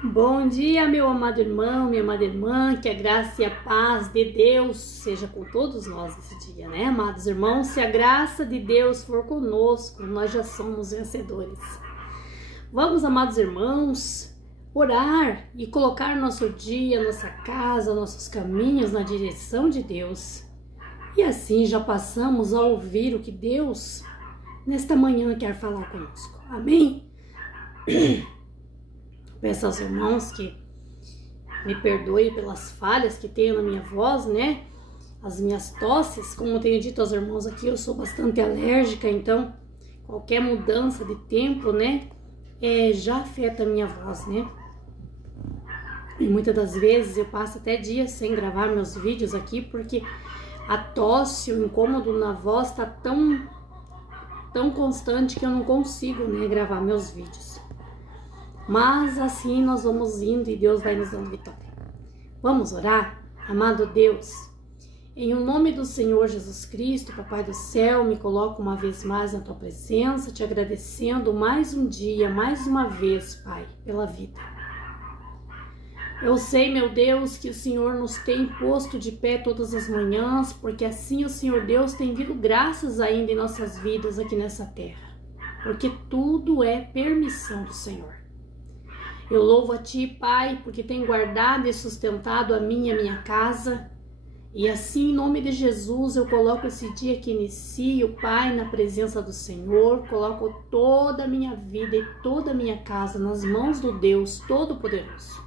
Bom dia, meu amado irmão, minha amada irmã, que a graça e a paz de Deus seja com todos nós esse dia, né, amados irmãos? Se a graça de Deus for conosco, nós já somos vencedores. Vamos, amados irmãos, orar e colocar nosso dia, nossa casa, nossos caminhos na direção de Deus. E assim já passamos a ouvir o que Deus, nesta manhã, quer falar conosco. Amém? Peço aos irmãos que me perdoem pelas falhas que tenho na minha voz, né? As minhas tosses, como eu tenho dito aos irmãos aqui, eu sou bastante alérgica, então qualquer mudança de tempo, né? Já afeta a minha voz, né? E muitas das vezes eu passo até dias sem gravar meus vídeos aqui, porque a tosse, o incômodo na voz tá tão constante que eu não consigo, né, gravar meus vídeos. Mas assim nós vamos indo e Deus vai nos dando vitória. Vamos orar? Amado Deus, em o nome do Senhor Jesus Cristo, Papai do céu, me coloco uma vez mais na Tua presença, te agradecendo mais um dia, mais uma vez, Pai, pela vida. Eu sei, meu Deus, que o Senhor nos tem posto de pé todas as manhãs, porque assim o Senhor Deus tem vindo graças ainda em nossas vidas aqui nessa terra, porque tudo é permissão do Senhor. Eu louvo a Ti, Pai, porque tem guardado e sustentado a minha casa. E assim, em nome de Jesus, eu coloco esse dia que inicio, Pai, na presença do Senhor. Coloco toda a minha vida e toda a minha casa nas mãos do Deus Todo-Poderoso.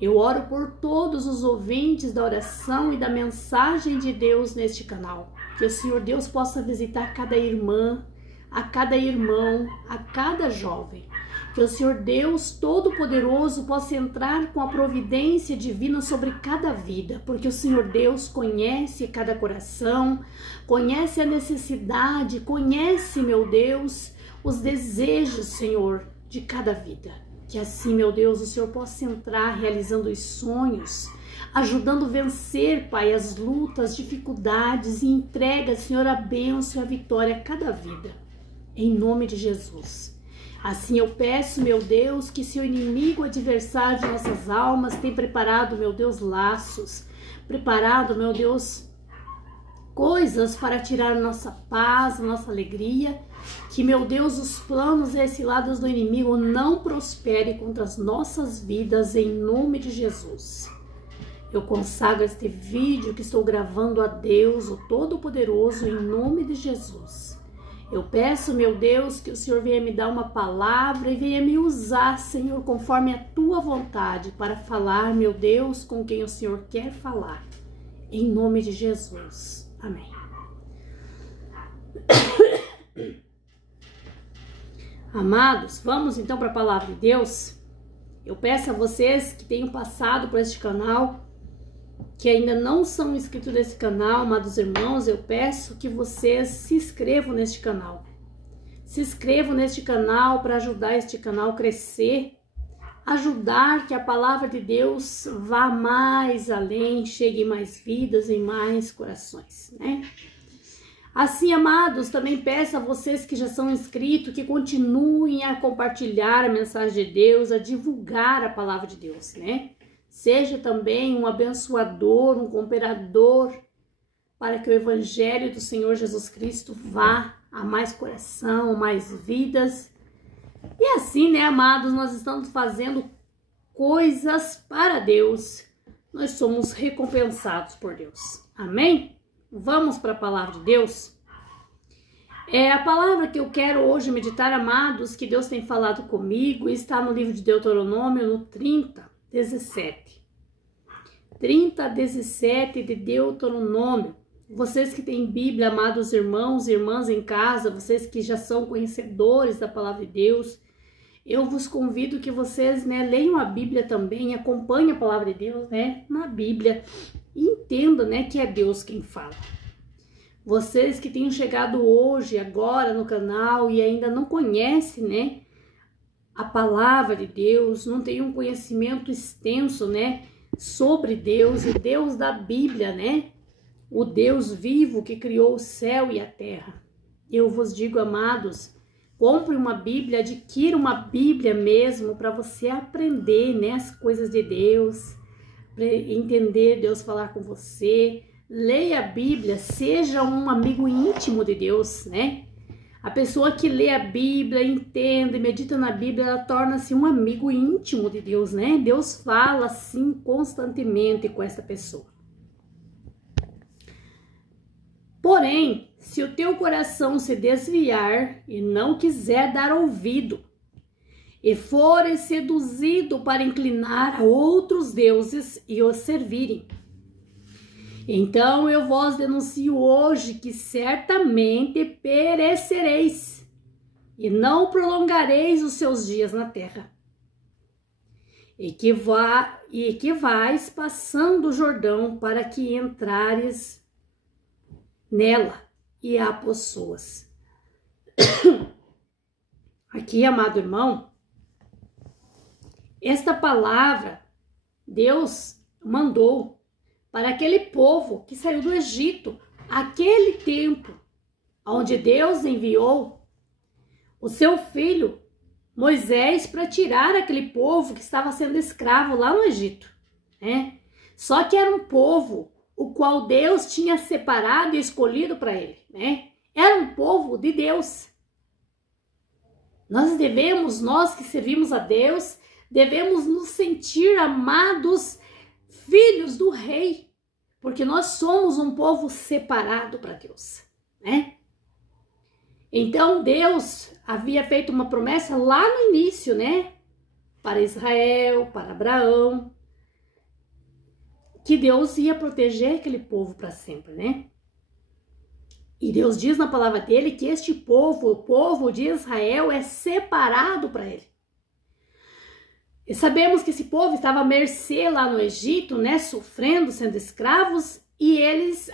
Eu oro por todos os ouvintes da oração e da mensagem de Deus neste canal. Que o Senhor Deus possa visitar cada irmã, a cada irmão, a cada jovem. Que o Senhor Deus Todo-Poderoso possa entrar com a providência divina sobre cada vida, porque o Senhor Deus conhece cada coração, conhece a necessidade, conhece, meu Deus, os desejos, Senhor, de cada vida. Que assim, meu Deus, o Senhor possa entrar realizando os sonhos, ajudando a vencer, Pai, as lutas, dificuldades e entrega, Senhor, a bênção e a vitória a cada vida. Em nome de Jesus. Assim eu peço, meu Deus, que se o inimigo, o adversário de nossas almas, tem preparado, meu Deus, laços, preparado, meu Deus, coisas para tirar a nossa paz, a nossa alegria, que, meu Deus, os planos e as ciladas do inimigo não prosperem contra as nossas vidas, em nome de Jesus. Eu consagro este vídeo que estou gravando a Deus, o Todo-Poderoso, em nome de Jesus. Eu peço, meu Deus, que o Senhor venha me dar uma palavra e venha me usar, Senhor, conforme a Tua vontade, para falar, meu Deus, com quem o Senhor quer falar. Em nome de Jesus. Amém. Amados, vamos então para a palavra de Deus. Eu peço a vocês que tenham passado por este canal, que ainda não são inscritos nesse canal, amados irmãos, eu peço que vocês se inscrevam neste canal. Se inscrevam neste canal para ajudar este canal a crescer, ajudar que a palavra de Deus vá mais além, chegue em mais vidas, em mais corações, né? Assim, amados, também peço a vocês que já são inscritos, que continuem a compartilhar a mensagem de Deus, a divulgar a palavra de Deus, né? Seja também um abençoador, um cooperador, para que o Evangelho do Senhor Jesus Cristo vá a mais coração, a mais vidas. E assim, né, amados, nós estamos fazendo coisas para Deus. Nós somos recompensados por Deus. Amém? Vamos para a palavra de Deus? A palavra que eu quero hoje meditar, amados, que Deus tem falado comigo, está no livro de Deuteronômio, no 30:17 de Deuteronômio. Vocês que têm Bíblia, amados irmãos e irmãs em casa, vocês que já são conhecedores da palavra de Deus, eu vos convido que vocês, né, leiam a Bíblia também, acompanhem a palavra de Deus, né, na Bíblia, e entendam, né, que é Deus quem fala. Vocês que tenham chegado hoje, agora no canal e ainda não conhecem, né, a palavra de Deus, não tem um conhecimento extenso, né, sobre Deus, o Deus da Bíblia, né, o Deus vivo que criou o céu e a terra. Eu vos digo, amados, Compre uma Bíblia, adquira uma Bíblia mesmo para você aprender, né, as coisas de Deus, para entender Deus falar com você. Leia a Bíblia, seja um amigo íntimo de Deus, né? A pessoa que lê a Bíblia, entende, medita na Bíblia, ela torna-se um amigo íntimo de Deus, né? Deus fala assim constantemente com essa pessoa. Porém, se o teu coração se desviar e não quiser dar ouvido, e fores seduzido para inclinar a outros deuses e os servirem, então eu vos denuncio hoje que certamente perecereis, e não prolongareis os seus dias na terra, e que vais passando o Jordão para que entrares nela e a possuas. Aqui, amado irmão, esta palavra Deus mandou para aquele povo que saiu do Egito, aquele tempo onde Deus enviou o seu filho Moisés para tirar aquele povo que estava sendo escravo lá no Egito, né? Só que era um povo o qual Deus tinha separado e escolhido para ele, né? Era um povo de Deus. Nós que servimos a Deus, devemos nos sentir amados, filhos do rei, porque nós somos um povo separado para Deus, né? Então Deus havia feito uma promessa lá no início, né? Para Israel, para Abraão, que Deus ia proteger aquele povo para sempre, né? E Deus diz na palavra dele que este povo, o povo de Israel, é separado para ele. E sabemos que esse povo estava à mercê lá no Egito, né? Sofrendo, sendo escravos, e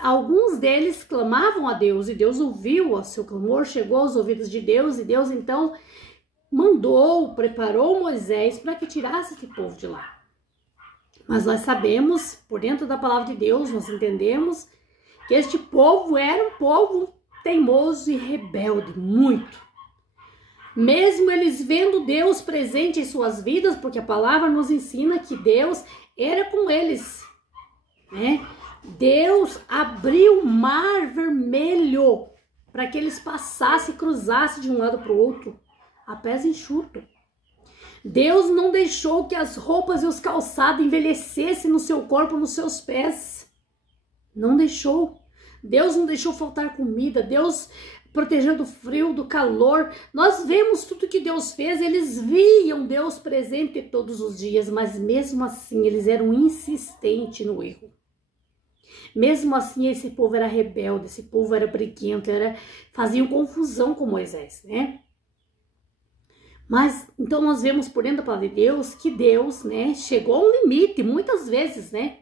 alguns deles clamavam a Deus, e Deus ouviu o seu clamor, chegou aos ouvidos de Deus, e Deus então preparou Moisés para que tirasse esse povo de lá. Mas nós sabemos, por dentro da palavra de Deus, nós entendemos que este povo era um povo teimoso e rebelde, muito. Mesmo eles vendo Deus presente em suas vidas, porque a palavra nos ensina que Deus era com eles, né? Deus abriu o mar vermelho para que eles passassem e cruzassem de um lado para o outro, a pés enxuto. Deus não deixou que as roupas e os calçados envelhecessem no seu corpo, nos seus pés. Não deixou. Deus não deixou faltar comida. Deus protegeu do frio, do calor. Nós vemos tudo que Deus fez. Eles viam Deus presente todos os dias, mas mesmo assim eles eram insistentes no erro. Mesmo assim esse povo era rebelde, esse povo era briguento, faziam confusão com Moisés, né? Mas, então nós vemos por dentro da palavra de Deus que Deus, né, chegou a um limite, muitas vezes, né,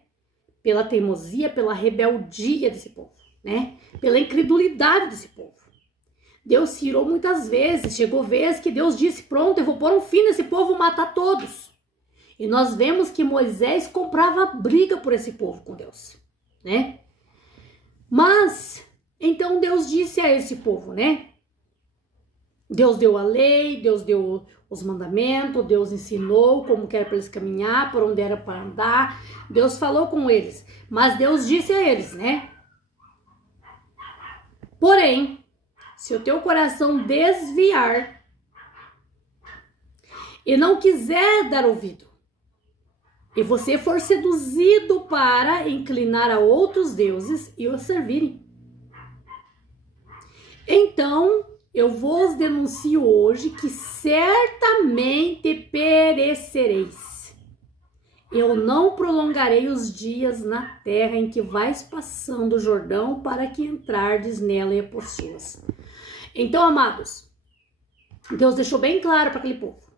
pela teimosia, pela rebeldia desse povo, né, pela incredulidade desse povo. Deus se irou muitas vezes, chegou vez que Deus disse, pronto, eu vou pôr um fim nesse povo, matar todos. E nós vemos que Moisés comprava briga por esse povo com Deus, né. Mas, então Deus disse a esse povo, né, Deus deu a lei, Deus deu os mandamentos, Deus ensinou como que era para eles caminhar, por onde era para andar. Deus falou com eles, mas Deus disse a eles, né? Porém, se o teu coração desviar e não quiser dar ouvido, e você for seduzido para inclinar a outros deuses e os servirem, então eu vos denuncio hoje que certamente perecereis. Eu não prolongarei os dias na terra em que vais passando o Jordão para que entrardes nela e a possuas. Então, amados, Deus deixou bem claro para aquele povo.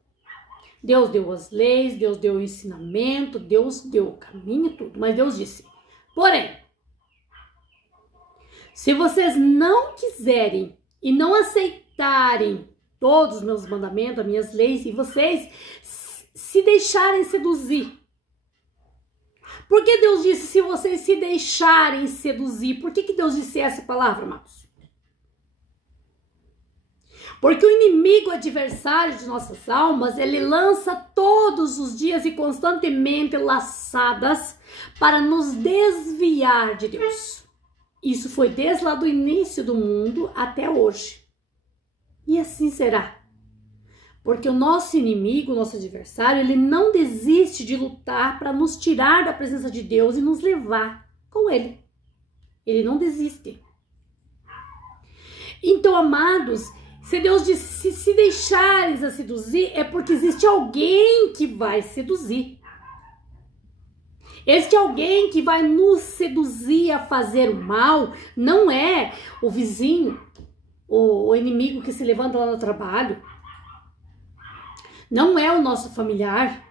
Deus deu as leis, Deus deu o ensinamento, Deus deu o caminho e tudo. Mas Deus disse, porém, se vocês não quiserem e não aceitarem todos os meus mandamentos, as minhas leis, e vocês se deixarem seduzir. Por que Deus disse se vocês se deixarem seduzir? Por que Deus disse essa palavra, amados? Porque o inimigo adversário de nossas almas, ele lança todos os dias e constantemente laçadas para nos desviar de Deus. Isso foi desde lá do início do mundo até hoje. E assim será. Porque o nosso inimigo, o nosso adversário, ele não desiste de lutar para nos tirar da presença de Deus e nos levar com ele. Ele não desiste. Então, amados, se Deus disse, se deixares a seduzir, é porque existe alguém que vai seduzir. Este alguém que vai nos seduzir a fazer o mal não é o vizinho, o inimigo que se levanta lá no trabalho. Não é o nosso familiar.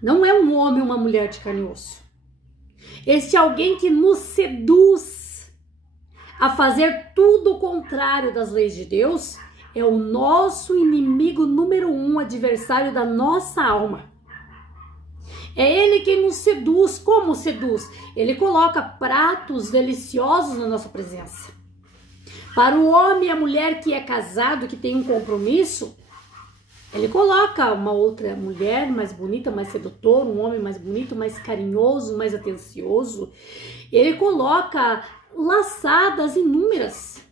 Não é um homem ou uma mulher de carne e osso. Este alguém que nos seduz a fazer tudo o contrário das leis de Deus é o nosso inimigo número 1, adversário da nossa alma. É ele quem nos seduz. Como seduz? Ele coloca pratos deliciosos na nossa presença. Para o homem e a mulher que é casado, que tem um compromisso, ele coloca uma outra mulher mais bonita, mais sedutora, um homem mais bonito, mais carinhoso, mais atencioso. Ele coloca laçadas inúmeras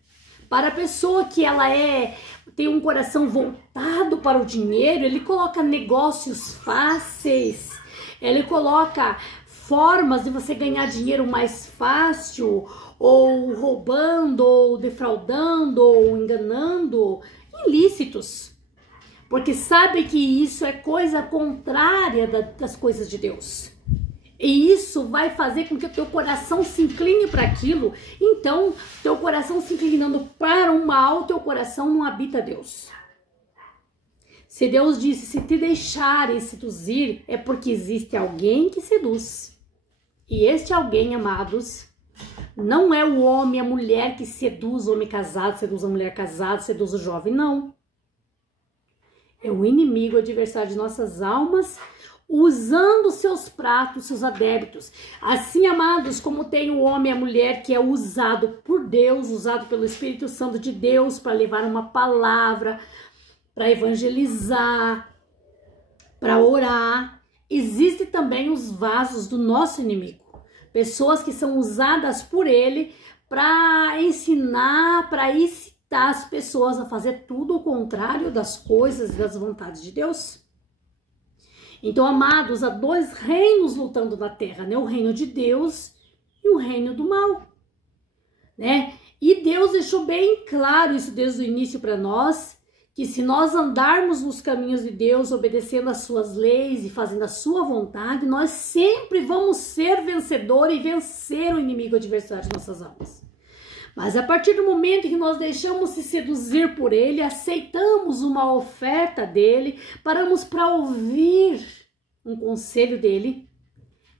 para a pessoa que ela tem um coração voltado para o dinheiro. Ele coloca negócios fáceis. Ele coloca formas de você ganhar dinheiro mais fácil, ou roubando, ou defraudando, ou enganando, ilícitos. Porque sabe que isso é coisa contrária das coisas de Deus. E isso vai fazer com que o teu coração se incline para aquilo. Então, teu coração se inclinando para o mal, teu coração não habita Deus. Se Deus disse, se te deixarem seduzir, é porque existe alguém que seduz. E este alguém, amados, não é o homem, a mulher que seduz o homem casado, seduz a mulher casada, seduz o jovem, não. É o inimigo, o adversário de nossas almas, usando seus pratos, seus adébitos. Assim, amados, como tem o homem e a mulher que é usado por Deus, usado pelo Espírito Santo de Deus para levar uma palavra, para evangelizar, para orar. Existem também os vasos do nosso inimigo. Pessoas que são usadas por ele para ensinar, para incitar as pessoas a fazer tudo o contrário das coisas e das vontades de Deus. Então, amados, há dois reinos lutando na terra, né? O reino de Deus e o reino do mal, né? E Deus deixou bem claro isso desde o início para nós, que se nós andarmos nos caminhos de Deus, obedecendo as suas leis e fazendo a sua vontade, nós sempre vamos ser vencedores e vencer o inimigo adversário de nossas almas. Mas a partir do momento que nós deixamos se seduzir por ele, aceitamos uma oferta dele, paramos para ouvir um conselho dele,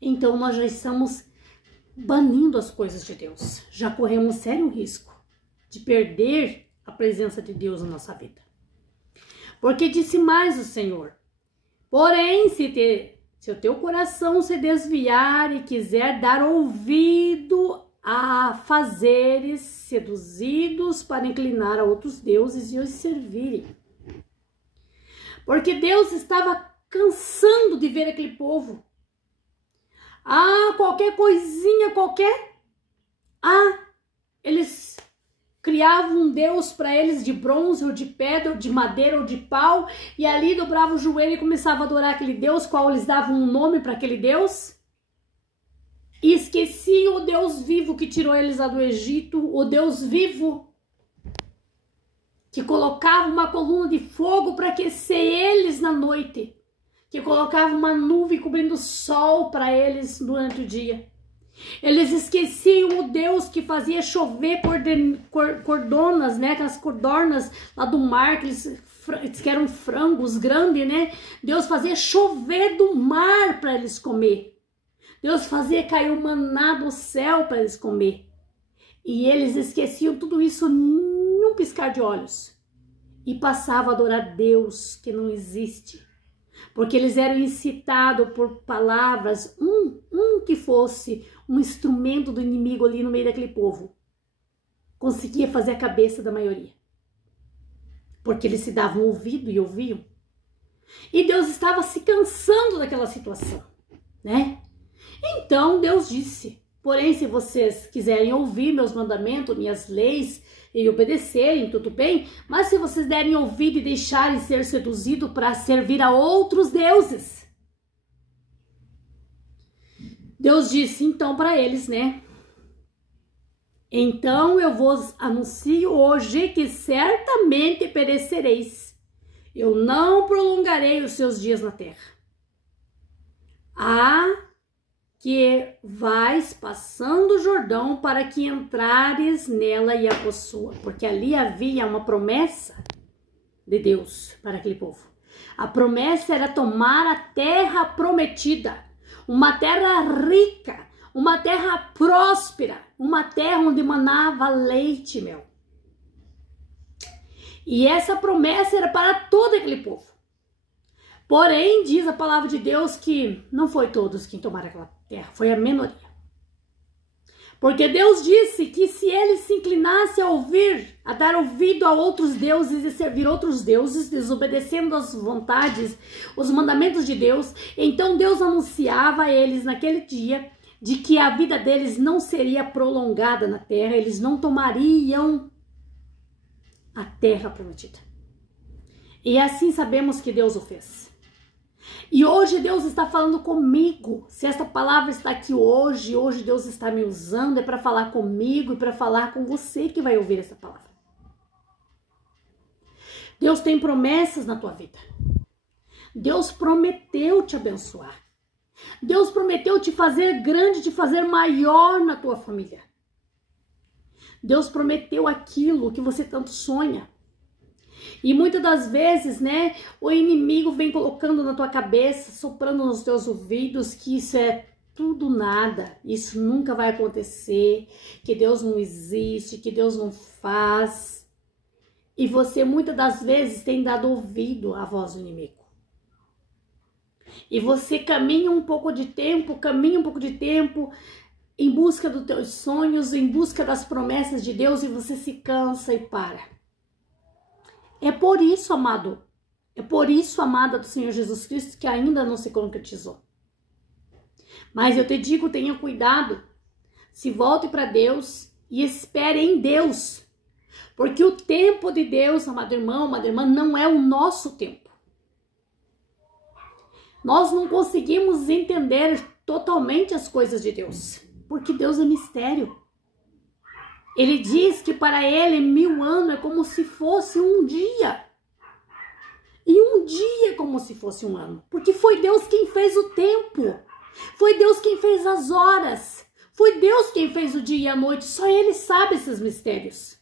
então nós já estamos banindo as coisas de Deus. Já corremos sério risco de perder a presença de Deus na nossa vida. Porque disse mais o Senhor: porém, se o teu coração se desviar e quiser dar ouvido a fazeres seduzidos para inclinar a outros deuses e os servirem. Porque Deus estava cansando de ver aquele povo. Qualquer coisinha, eles criavam um Deus para eles de bronze ou de pedra, ou de madeira ou de pau, e ali dobrava o joelho e começava a adorar aquele Deus, qual eles davam um nome para aquele Deus. E esqueciam o Deus vivo que tirou eles lá do Egito, o Deus vivo que colocava uma coluna de fogo para aquecer eles na noite, que colocava uma nuvem cobrindo o sol para eles durante o dia. Eles esqueciam o Deus que fazia chover cordonas, né? Aquelas codornas lá do mar, que eram frangos grandes, né? Deus fazia chover do mar para eles comer. Deus fazia cair o maná do céu para eles comer. E eles esqueciam tudo isso num piscar de olhos. E passavam a adorar Deus que não existe. Porque eles eram incitados por palavras, que fosse um instrumento do inimigo ali no meio daquele povo. Conseguia fazer a cabeça da maioria. porque eles se davam ouvido e ouviam. E Deus estava se cansando daquela situação, né? Então Deus disse: porém, se vocês quiserem ouvir meus mandamentos, minhas leis e obedecerem, tudo bem, mas se vocês derem ouvido e deixarem ser seduzidos para servir a outros deuses. Deus disse então para eles, né? Então eu vos anuncio hoje que certamente perecereis. Eu não prolongarei os seus dias na terra. Que vais passando o Jordão para que entrares nela e a possua. Porque ali havia uma promessa de Deus para aquele povo. A promessa era tomar a terra prometida. Uma terra rica, uma terra próspera, uma terra onde manava leite e mel. E essa promessa era para todo aquele povo. Porém, diz a palavra de Deus que não foi todos quem tomaram aquela terra, foi a minoria. Porque Deus disse que se eles se inclinassem a ouvir, a dar ouvido a outros deuses e servir outros deuses, desobedecendo as vontades, os mandamentos de Deus, então Deus anunciava a eles naquele dia de que a vida deles não seria prolongada na terra, eles não tomariam a terra prometida. E assim sabemos que Deus o fez. E hoje Deus está falando comigo. Se essa palavra está aqui hoje Deus está me usando, é para falar comigo e para falar com você que vai ouvir essa palavra. Deus tem promessas na tua vida. Deus prometeu te abençoar. Deus prometeu te fazer grande, te fazer maior na tua família. Deus prometeu aquilo que você tanto sonha. E muitas das vezes, né, o inimigo vem colocando na tua cabeça, soprando nos teus ouvidos que isso é tudo nada, isso nunca vai acontecer, que Deus não existe, que Deus não faz. E você muitas das vezes tem dado ouvido à voz do inimigo. E você caminha um pouco de tempo em busca dos teus sonhos, em busca das promessas de Deus e você se cansa e para. É por isso, amado, amada do Senhor Jesus Cristo, que ainda não se concretizou. Mas eu te digo, tenha cuidado, se volte para Deus e espere em Deus. Porque o tempo de Deus, amado irmão, amada irmã, não é o nosso tempo. Nós não conseguimos entender totalmente as coisas de Deus, porque Deus é mistério. Ele diz que para ele 1000 anos é como se fosse um dia. E um dia é como se fosse um ano. Porque foi Deus quem fez o tempo. Foi Deus quem fez as horas. Foi Deus quem fez o dia e a noite. Só Ele sabe esses mistérios.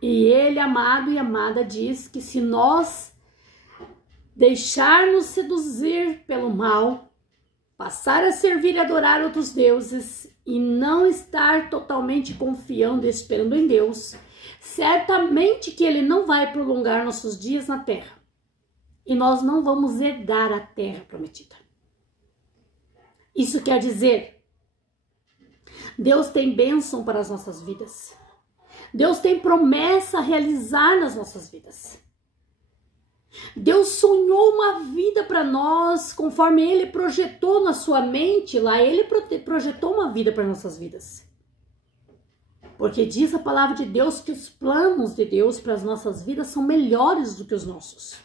E Ele, amado e amada, diz que se nós deixarmos seduzir pelo mal, passar a servir e adorar outros deuses e não estar totalmente confiando e esperando em Deus, certamente que Ele não vai prolongar nossos dias na terra. E nós não vamos herdar a terra prometida. Isso quer dizer, Deus tem bênção para as nossas vidas. Deus tem promessa a realizar nas nossas vidas. Deus sonhou uma vida para nós, conforme Ele projetou na sua mente lá, Ele projetou uma vida para nossas vidas. Porque diz a palavra de Deus que os planos de Deus para as nossas vidas são melhores do que os nossos.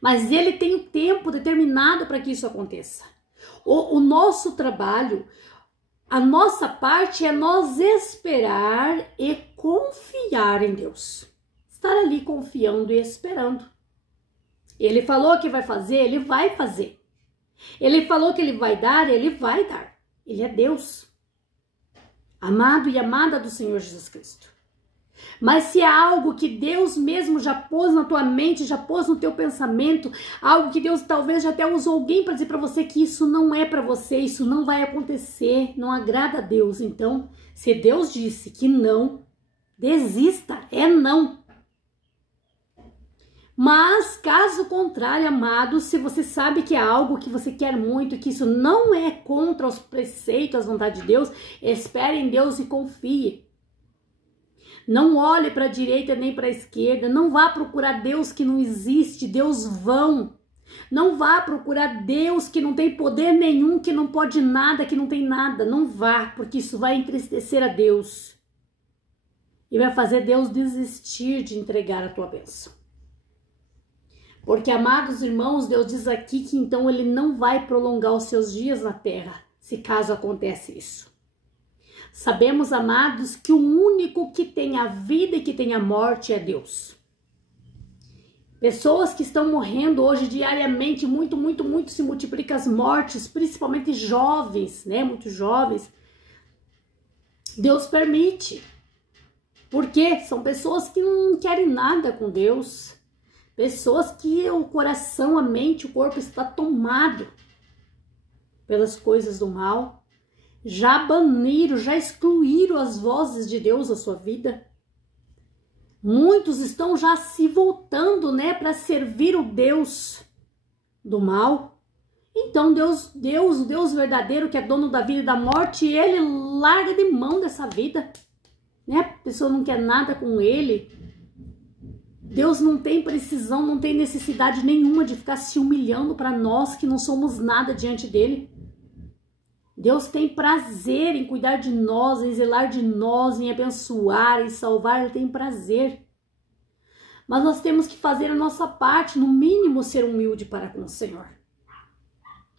Mas Ele tem o tempo determinado para que isso aconteça. O nosso trabalho, a nossa parte é nós esperar e confiar em Deus. Estar ali confiando e esperando. Ele falou que vai fazer, Ele vai fazer. Ele falou que Ele vai dar, Ele vai dar. Ele é Deus. Amado e amada do Senhor Jesus Cristo. Mas se há algo que Deus mesmo já pôs na tua mente, já pôs no teu pensamento, algo que Deus talvez já até usou alguém para dizer para você que isso não é para você, isso não vai acontecer, não agrada a Deus. Então, se Deus disse que não, desista, é não. Mas, caso contrário, amado, se você sabe que é algo que você quer muito, que isso não é contra os preceitos, as vontades de Deus, espere em Deus e confie. Não olhe para a direita nem para a esquerda. Não vá procurar Deus que não existe, Deus vão. Não vá procurar Deus que não tem poder nenhum, que não pode nada, que não tem nada. Não vá, porque isso vai entristecer a Deus. E vai fazer Deus desistir de entregar a tua bênção. Porque, amados irmãos, Deus diz aqui que então Ele não vai prolongar os seus dias na terra, se caso acontece isso. Sabemos, amados, que o único que tem a vida e que tem a morte é Deus. Pessoas que estão morrendo hoje diariamente, muito se multiplicam as mortes, principalmente jovens, né? Muito jovens. Deus permite. Porque são pessoas que não querem nada com Deus. Pessoas que o coração, a mente, o corpo está tomado pelas coisas do mal. Já baniram, já excluíram as vozes de Deus da sua vida. Muitos estão já se voltando, né, para servir o Deus do mal. Então Deus, o Deus verdadeiro, que é dono da vida e da morte, Ele larga de mão dessa vida, né? A pessoa não quer nada com Ele. Deus não tem precisão, não tem necessidade nenhuma de ficar se humilhando para nós que não somos nada diante dele. Deus tem prazer em cuidar de nós, em zelar de nós, em abençoar, em salvar. Ele tem prazer. Mas nós temos que fazer a nossa parte, no mínimo ser humilde para com o Senhor,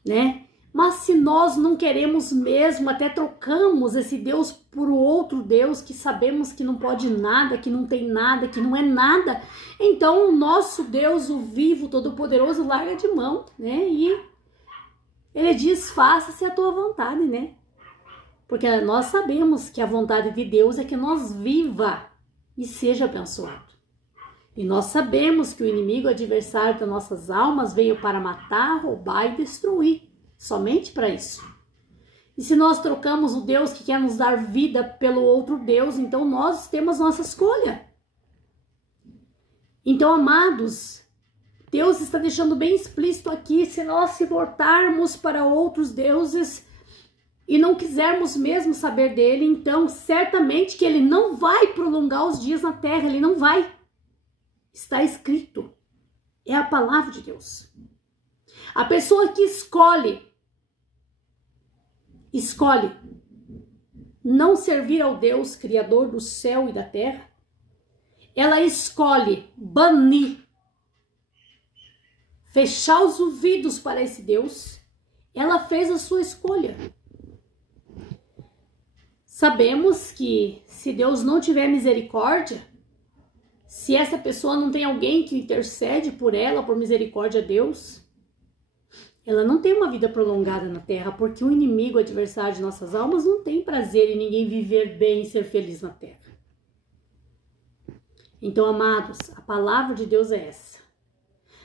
né? Mas se nós não queremos mesmo, até trocamos esse Deus por outro Deus que sabemos que não pode nada, que não tem nada, que não é nada, então o nosso Deus, o vivo, todo-poderoso, larga de mão, né? E Ele diz, faça-se a tua vontade, né? Porque nós sabemos que a vontade de Deus é que nós viva e seja abençoado. E nós sabemos que o inimigo, adversário das nossas almas, veio para matar, roubar e destruir. Somente para isso. E se nós trocamos o Deus que quer nos dar vida pelo outro Deus, então nós temos nossa escolha. Então, amados, Deus está deixando bem explícito aqui, se nós se voltarmos para outros deuses e não quisermos mesmo saber dele, então certamente que ele não vai prolongar os dias na terra, ele não vai. Está escrito. É a palavra de Deus. A pessoa que escolhe não servir ao Deus Criador do céu e da terra, ela escolhe banir, fechar os ouvidos para esse Deus, ela fez a sua escolha. Sabemos que se Deus não tiver misericórdia, se essa pessoa não tem alguém que intercede por ela, por misericórdia a Deus, ela não tem uma vida prolongada na terra, porque o inimigo, o adversário de nossas almas, não tem prazer em ninguém viver bem e ser feliz na terra. Então, amados, a palavra de Deus é essa.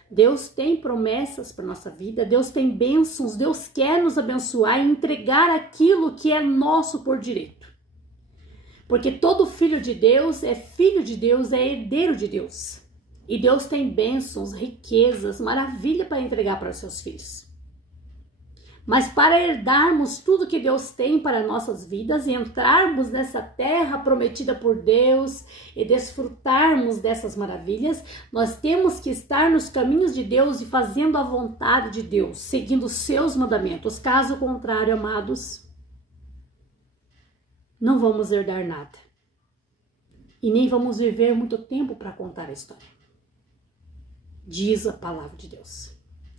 Deus tem promessas para nossa vida, Deus tem bênçãos, Deus quer nos abençoar e entregar aquilo que é nosso por direito. Porque todo filho de Deus, é herdeiro de Deus. E Deus tem bênçãos, riquezas, maravilha para entregar para os seus filhos. Mas para herdarmos tudo que Deus tem para nossas vidas e entrarmos nessa terra prometida por Deus e desfrutarmos dessas maravilhas, nós temos que estar nos caminhos de Deus e fazendo a vontade de Deus, seguindo os seus mandamentos. Caso contrário, amados, não vamos herdar nada. E nem vamos viver muito tempo para contar a história. Diz a palavra de Deus.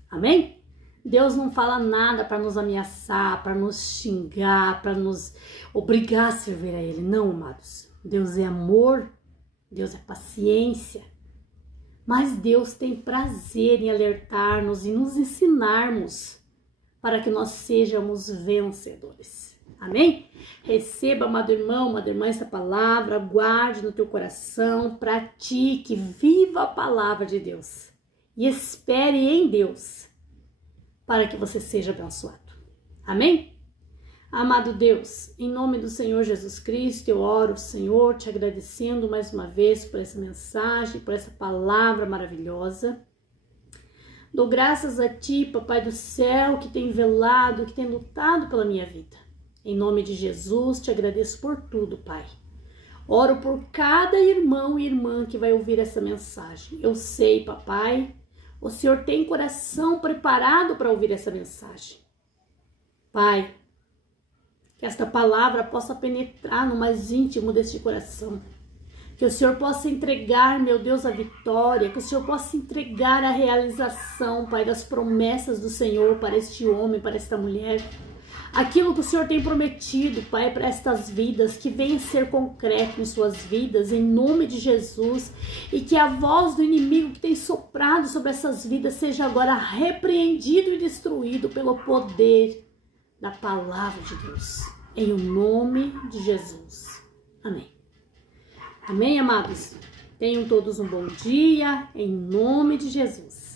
Amém? Deus não fala nada para nos ameaçar, para nos xingar, para nos obrigar a servir a Ele. Não, amados. Deus é amor, Deus é paciência. Mas Deus tem prazer em alertar-nos e nos ensinarmos para que nós sejamos vencedores. Amém? Receba, amado irmão, amada irmã, essa palavra, guarde no teu coração, pratique, viva a palavra de Deus e espere em Deus para que você seja abençoado. Amém? Amado Deus, em nome do Senhor Jesus Cristo, eu oro, Senhor, te agradecendo mais uma vez por essa mensagem, por essa palavra maravilhosa. Dou graças a Ti, Papai do céu, que tem velado, que tem lutado pela minha vida. Em nome de Jesus, te agradeço por tudo, Pai. Oro por cada irmão e irmã que vai ouvir essa mensagem. Eu sei, papai, o Senhor tem coração preparado para ouvir essa mensagem. Pai, que esta palavra possa penetrar no mais íntimo deste coração. Que o Senhor possa entregar, meu Deus, a vitória. Que o Senhor possa entregar a realização, Pai, das promessas do Senhor para este homem, para esta mulher. Aquilo que o Senhor tem prometido, Pai, para estas vidas, que venha ser concreto em suas vidas, em nome de Jesus. E que a voz do inimigo que tem soprado sobre essas vidas seja agora repreendido e destruído pelo poder da palavra de Deus. Em o nome de Jesus. Amém. Amém, amados? Tenham todos um bom dia, em nome de Jesus.